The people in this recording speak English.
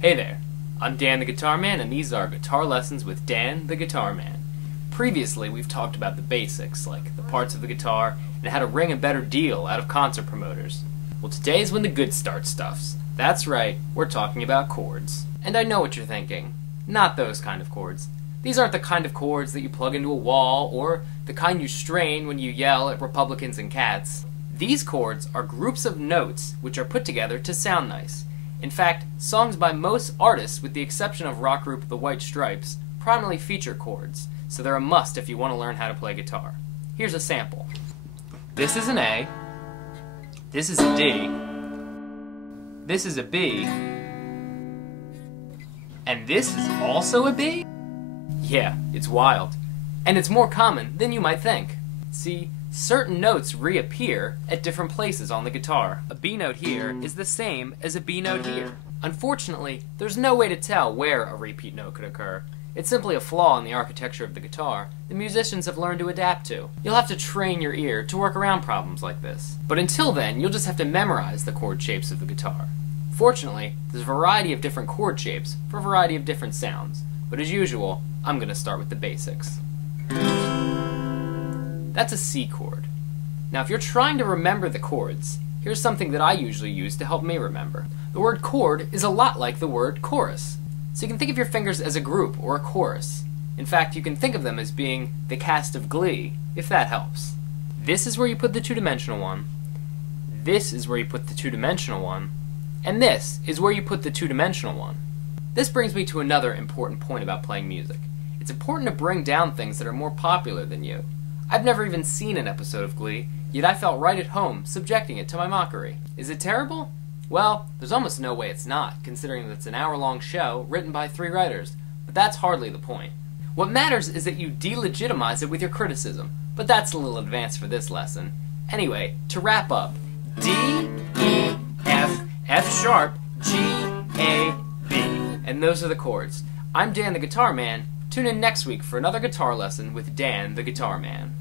Hey there, I'm Dan the Guitar Man, and these are Guitar Lessons with Dan the Guitar Man. Previously, we've talked about the basics, like the parts of the guitar, and how to wring a better deal out of concert promoters. Well, today's when the good start stuffs. That's right, we're talking about chords. And I know what you're thinking. Not those kind of chords. These aren't the kind of chords that you plug into a wall, or the kind you strain when you yell at Republicans and cats. These chords are groups of notes which are put together to sound nice. In fact, songs by most artists, with the exception of rock group The White Stripes, prominently feature chords, so they're a must if you want to learn how to play guitar. Here's a sample. This is an A, this is a D, this is a B, and this is also a B? Yeah, it's wild. And it's more common than you might think. See, certain notes reappear at different places on the guitar. A B note here is the same as a B note here. Unfortunately, there's no way to tell where a repeat note could occur. It's simply a flaw in the architecture of the guitar the musicians have learned to adapt to. You'll have to train your ear to work around problems like this. But until then, you'll just have to memorize the chord shapes of the guitar. Fortunately, there's a variety of different chord shapes for a variety of different sounds. But as usual, I'm going to start with the basics. That's a C chord. Now if you're trying to remember the chords, here's something that I usually use to help me remember. The word chord is a lot like the word chorus. So you can think of your fingers as a group or a chorus. In fact, you can think of them as being the cast of Glee, if that helps. This is where you put the two-dimensional one. This is where you put the two-dimensional one. And this is where you put the two-dimensional one. This brings me to another important point about playing music. It's important to bring down things that are more popular than you. I've never even seen an episode of Glee, yet I felt right at home subjecting it to my mockery. Is it terrible? Well, there's almost no way it's not, considering that it's an hour-long show written by 3 writers, but that's hardly the point. What matters is that you delegitimize it with your criticism, but that's a little advanced for this lesson. Anyway, to wrap up, D, E, F, F sharp, G, A, B. And those are the chords. I'm Dan the Guitar Man. Tune in next week for another guitar lesson with Dan the Guitar Man.